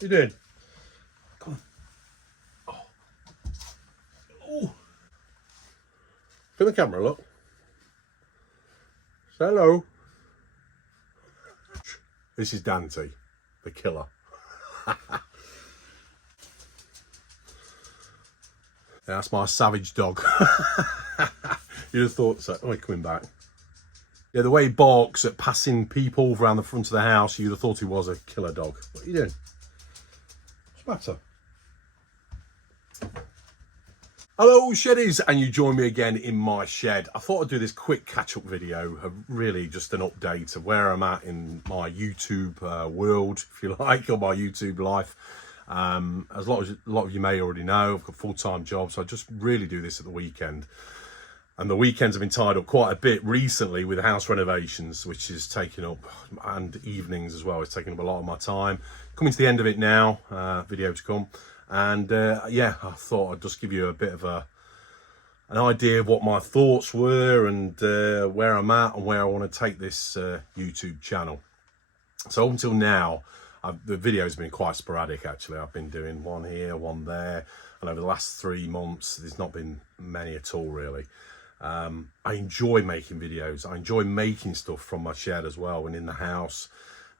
You doing? Come on. Oh. Look at the camera, look. Say hello. This is Dante, the killer. That's my savage dog. You'd have thought so. Oh, he's coming back. Yeah, the way he barks at passing people around the front of the house, you'd have thought he was a killer dog. What are you doing? What's the matter? Hello sheddies, and you join me again in my shed. I thought I'd do this quick catch-up video, really just an update of where I'm at in my YouTube world, if you like, or my YouTube life. As a lot of you may already know, I've got a full-time job, so I just really do this at the weekend. And the weekends have been tied up quite a bit recently with house renovations, which is taking up, and evenings as well, it's taking up a lot of my time. Coming to the end of it now, video to come. And yeah, I thought I'd just give you a bit of an idea of what my thoughts were and where I'm at and where I want to take this YouTube channel. So up until now, the video's been quite sporadic actually. I've been doing one here, one there, and over the last 3 months, there's not been many at all really. I enjoy making videos. I enjoy making stuff from my shed as well and in the house.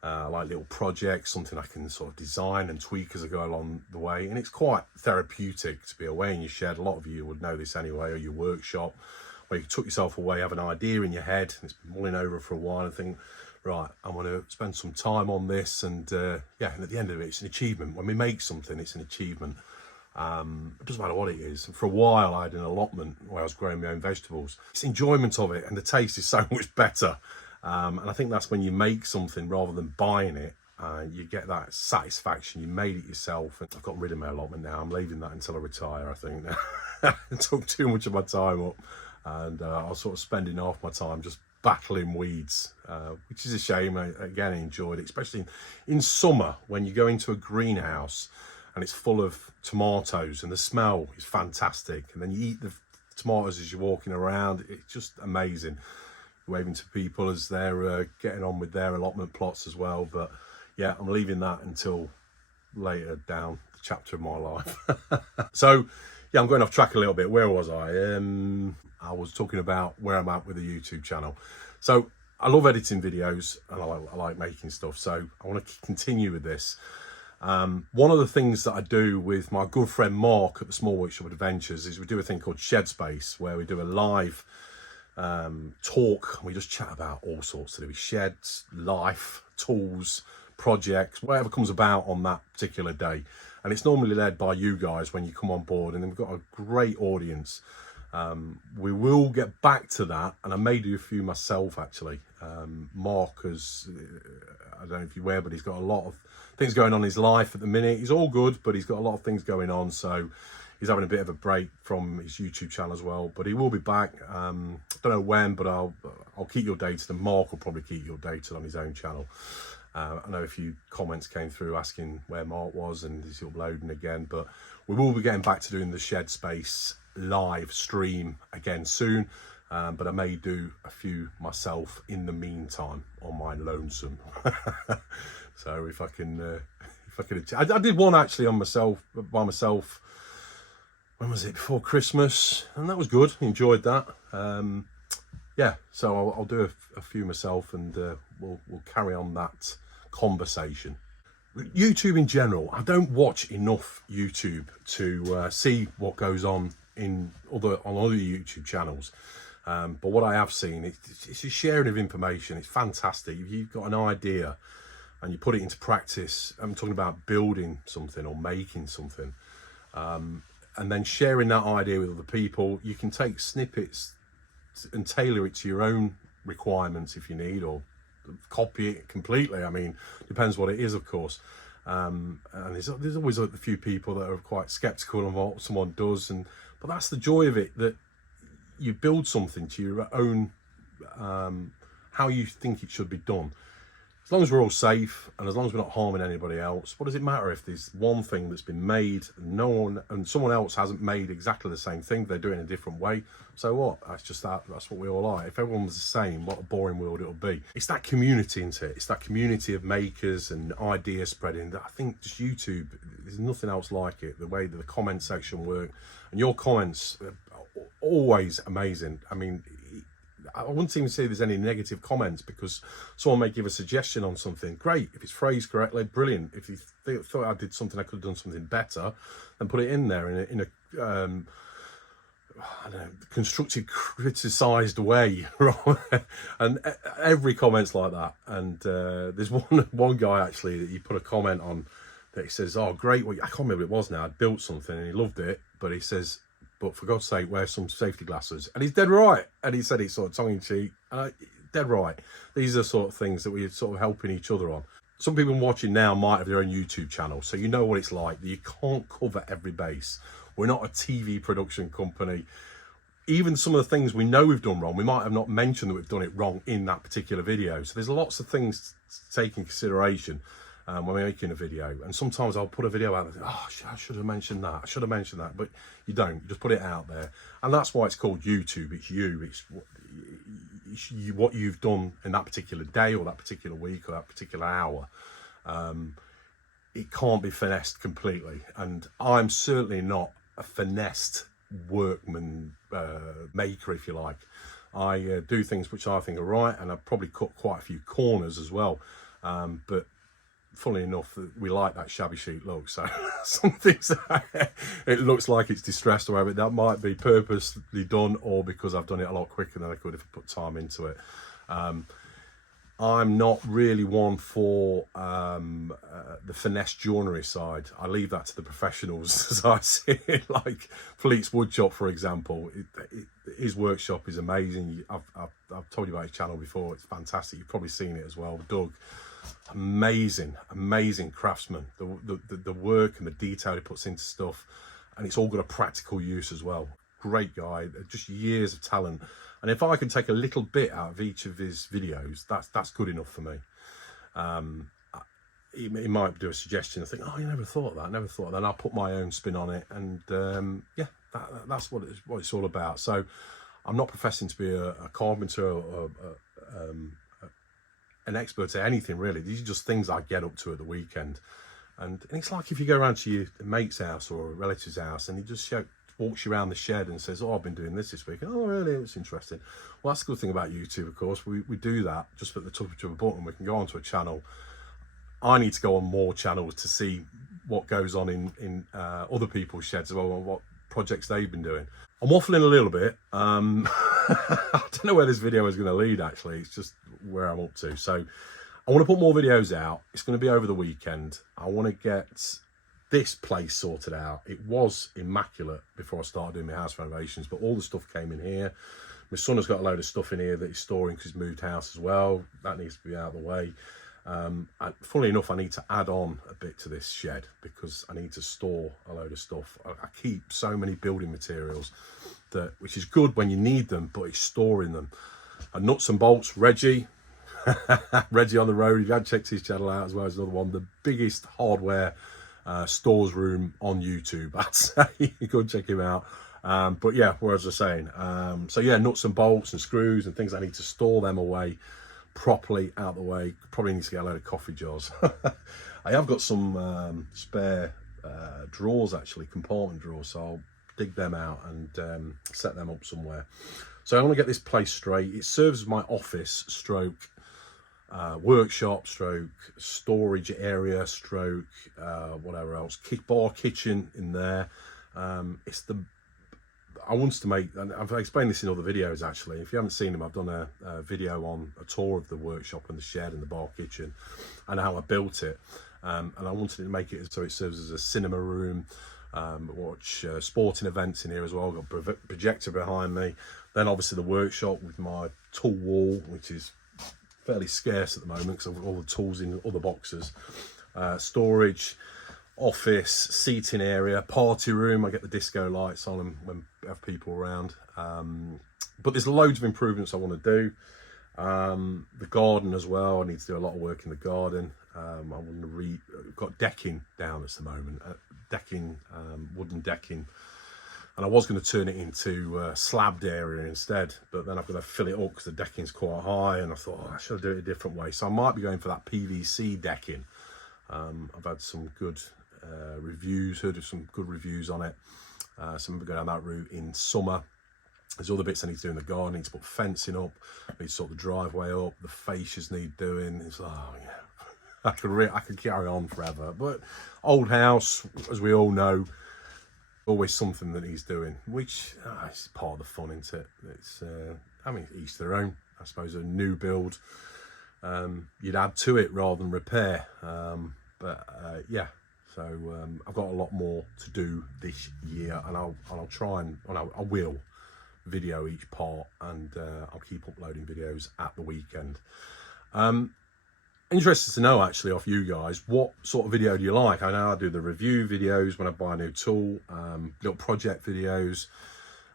I like little projects, something I can sort of design and tweak as I go along the way. And it's quite therapeutic to be away in your shed. A lot of you would know this anyway, or your workshop, where you took yourself away, have an idea in your head, and it's been mulling over for a while and think, right, I want to spend some time on this. And yeah, and at the end of it, it's an achievement. When we make something, it's an achievement. It doesn't matter what it is. And for a while, I had an allotment where I was growing my own vegetables. It's the enjoyment of it, and the taste is so much better. And I think that's when you make something rather than buying it, you get that satisfaction. You made it yourself. And I've got rid of my allotment now. I'm leaving that until I retire, I think. It took too much of my time up, and I was sort of spending half my time just battling weeds, which is a shame. Again, I enjoyed it, especially in summer when you go into a greenhouse and it's full of tomatoes and the smell is fantastic. And then you eat the tomatoes as you're walking around. It's just amazing. Waving to people as they're getting on with their allotment plots as well. But yeah, I'm leaving that until later down the chapter of my life. So yeah, I'm going off track a little bit. Where was I? I was talking about where I'm at with the YouTube channel. So I love editing videos and I like making stuff. So I want to continue with this. One of the things that I do with my good friend Mark at the Small Workshop Adventures is we do a thing called Shed Space, where we do a live talk. We just chat about all sorts to do with sheds, life, tools, projects, whatever comes about on that particular day. And it's normally led by you guys when you come on board, and then we've got a great audience. We will get back to that, and I may do a few myself actually. Mark has, I don't know if you're aware, but he's got a lot of things going on in his life at the minute. He's all good, but he's got a lot of things going on, so he's having a bit of a break from his YouTube channel as well, but he will be back. Don't know when, but I'll keep you updated, and Mark will probably keep you updated on his own channel. I know a few comments came through asking where Mark was and is he uploading again, but we will be getting back to doing the Shed Space live stream again soon. But I may do a few myself in the meantime on my lonesome. So if I can, I did one actually on myself, by myself. When was it? Before Christmas, and that was good. Enjoyed that. Yeah, so I'll do a few myself, and we'll carry on that conversation. YouTube in general, I don't watch enough YouTube to see what goes on in other YouTube channels. But what I have seen, it's a sharing of information. It's fantastic. If you've got an idea and you put it into practice, I'm talking about building something or making something, and then sharing that idea with other people. You can take snippets and tailor it to your own requirements if you need, or copy it completely. I mean, depends what it is, of course. And there's always a few people that are quite skeptical of what someone does, but that's the joy of it, that you build something to your own, how you think it should be done. As long as we're all safe and as long as we're not harming anybody else, what does it matter if there's one thing that's been made and someone else hasn't made exactly the same thing, they're doing it in a different way? So what? That's just that. That's what we all are. If everyone was the same, what a boring world it would be. It's that community, isn't it? It's that community of makers and idea spreading that I think just YouTube, there's nothing else like it. The way that the comment section work, and your comments are always amazing. I mean, I wouldn't even say there's any negative comments, because someone may give a suggestion on something. Great. If it's phrased correctly, brilliant. If you thought I did something, I could have done something better, then put it in there in a I don't know, constructive, criticised way. And every comment's like that. And there's one guy actually that he put a comment on that he says, "Oh, great. Well, I can't remember what it was now. I built something," and he loved it. But he says, "But for God's sake, wear some safety glasses." And he's dead right. And he said it sort of tongue-in-cheek. Dead right. These are sort of things that we're sort of helping each other on. Some people watching now might have their own YouTube channel, so you know what it's like. You can't cover every base. We're not a TV production company. Even some of the things we know we've done wrong, we might have not mentioned that we've done it wrong in that particular video. So there's lots of things to take in consideration when we're making a video. And sometimes I'll put a video out and think, "Oh, I should have mentioned that. I should have mentioned that." But you don't. You just put it out there. And that's why it's called YouTube. It's you. It's what you've done in that particular day or that particular week or that particular hour. It can't be finessed completely. And I'm certainly not a finessed workman, maker, if you like. I do things which I think are right, and I've probably cut quite a few corners as well. But funnily enough, we like that shabby chic look, so some things it looks like it's distressed or whatever, that might be purposely done, or because I've done it a lot quicker than I could if I put time into it. I'm not really one for the finesse joinery side. I leave that to the professionals, as I see it. Like Fleet's Woodshop, for example, his workshop is amazing. I've told you about his channel before. It's fantastic. You've probably seen it as well. Doug, amazing craftsman. The work and the detail he puts into stuff, and it's all got a practical use as well. Great guy, just years of talent. And if I can take a little bit out of each of his videos, that's good enough for me. He might do a suggestion. I think, "Oh, you never thought of that. Never thought of that." And I'll put my own spin on it. And yeah, that's what it's all about. So I'm not professing to be a carpenter or an expert at anything really. These are just things I get up to at the weekend. And it's like if you go around to your mate's house or a relative's house and he just walks you around the shed and says, "Oh, I've been doing this week." "Oh, really? It's interesting." Well, that's the good thing about YouTube, of course. We do that just at the touch of a button. We can go onto a channel. I need to go on more channels to see what goes on in other people's sheds as well, and what projects they've been doing. I'm waffling a little bit. I don't know where this video is going to lead, actually. It's just where I'm up to. So I want to put more videos out. It's going to be over the weekend. I want to get this place sorted out. It was immaculate before I started doing my house renovations, but all the stuff came in here. My son has got a load of stuff in here that he's storing because he's moved house as well. That needs to be out of the way. And funnily enough, I need to add on a bit to this shed because I need to store a load of stuff. I keep so many building materials, which is good when you need them, but it's storing them. And nuts and bolts, Reggie on the road. If you had checked his channel out as well as another one, the biggest hardware stores room on YouTube. I'd say you go and check him out. But yeah, what was I saying? So yeah, nuts and bolts and screws and things. I need to store them away properly, out of the way. Probably need to get a load of coffee jars. I have got some spare drawers, actually, compartment drawers, so I'll dig them out and set them up somewhere. So I want to get this place straight. It serves as my office stroke workshop stroke storage area stroke whatever else, bar kitchen in there. I wanted to make, and I've explained this in other videos actually. If you haven't seen them, I've done a video on a tour of the workshop and the shed and the bar kitchen and how I built it. And I wanted to make it so it serves as a cinema room. Watch sporting events in here as well. I've got a projector behind me. Then obviously the workshop with my tool wall, which is fairly scarce at the moment because I've got all the tools in other boxes. Storage, office, seating area, party room. I get the disco lights on when I have people around. But there's loads of improvements I want to do. The garden as well, I need to do a lot of work in the garden. I want to got decking down at the moment, wooden decking, and I was going to turn it into a slabbed area instead, but then I've got to fill it up because the decking's quite high, and I thought, oh, I should do it a different way. So I might be going for that PVC decking. I've had some good reviews, heard of some good reviews on it. So I'm going to go down that route in summer. There's other bits I need to do in the garden. I need to put fencing up, I need to sort the driveway up, the fascias need doing. It's like, oh yeah, I could carry on forever. But old house, as we all know, always something that he's doing, which is part of the fun, isn't it? It's, I mean, each their own. I suppose a new build, you'd add to it rather than repair. Yeah, so I've got a lot more to do this year, and I'll try and, well, I will video each part, and I'll keep uploading videos at the weekend. Interested to know actually off you guys, what sort of video do you like? I know I do the review videos when I buy a new tool, little project videos,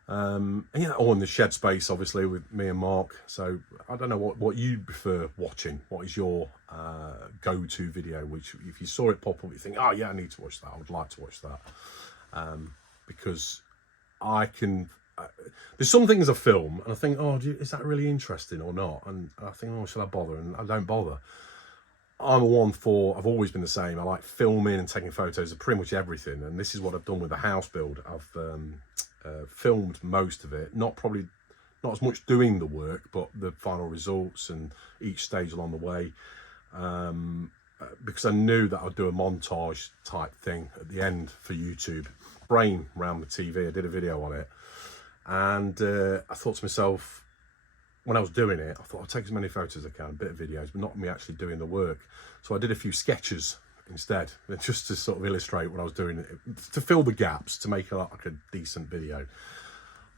and yeah, all in the shed space obviously with me and Mark. So I don't know what you prefer watching. What is your go-to video, which if you saw it pop up you think, oh yeah, I need to watch that, I would like to watch that, because I can there's some things I film and I think, oh, is that really interesting or not? And I think, oh, should I bother? And I don't bother. I'm a one for, I've always been the same. I like filming and taking photos of pretty much everything. And this is what I've done with the house build. I've filmed most of it, not as much doing the work, but the final results and each stage along the way. Because I knew that I'd do a montage type thing at the end for YouTube. Frame around the TV, I did a video on it. And I thought to myself, when I was doing it, I thought I'll take as many photos as I can, a bit of videos, but not me actually doing the work. So I did a few sketches instead, just to sort of illustrate what I was doing, to fill the gaps, to make it like a decent video.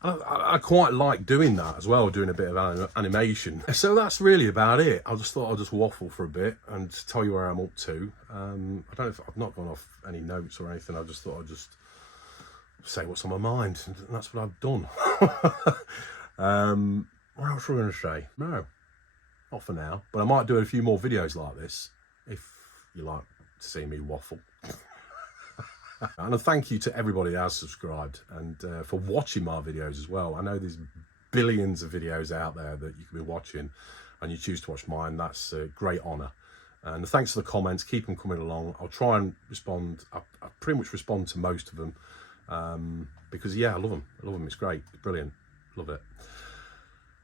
And I quite like doing that as well, doing a bit of animation. So that's really about it. I just thought I'd just waffle for a bit and tell you where I'm up to. I don't know if I've not gone off any notes or anything. I just thought I'd just say what's on my mind, and that's what I've done. What else were we going to say? No, not for now, but I might do a few more videos like this if you like to see me waffle. And a thank you to everybody that has subscribed and for watching my videos as well. I know there's billions of videos out there that you can be watching, and you choose to watch mine. That's a great honour. And thanks for the comments, keep them coming along. I'll try and respond. I pretty much respond to most of them. Because yeah, I love them, it's great, it's brilliant, love it.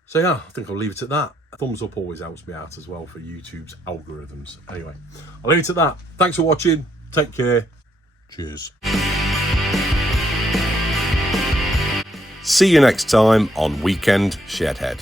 So yeah, I think I'll leave it at that. A thumbs up always helps me out as well for YouTube's algorithms. Anyway, I'll leave it at that. Thanks for watching, take care, cheers. See you next time on Weekend Shedhead.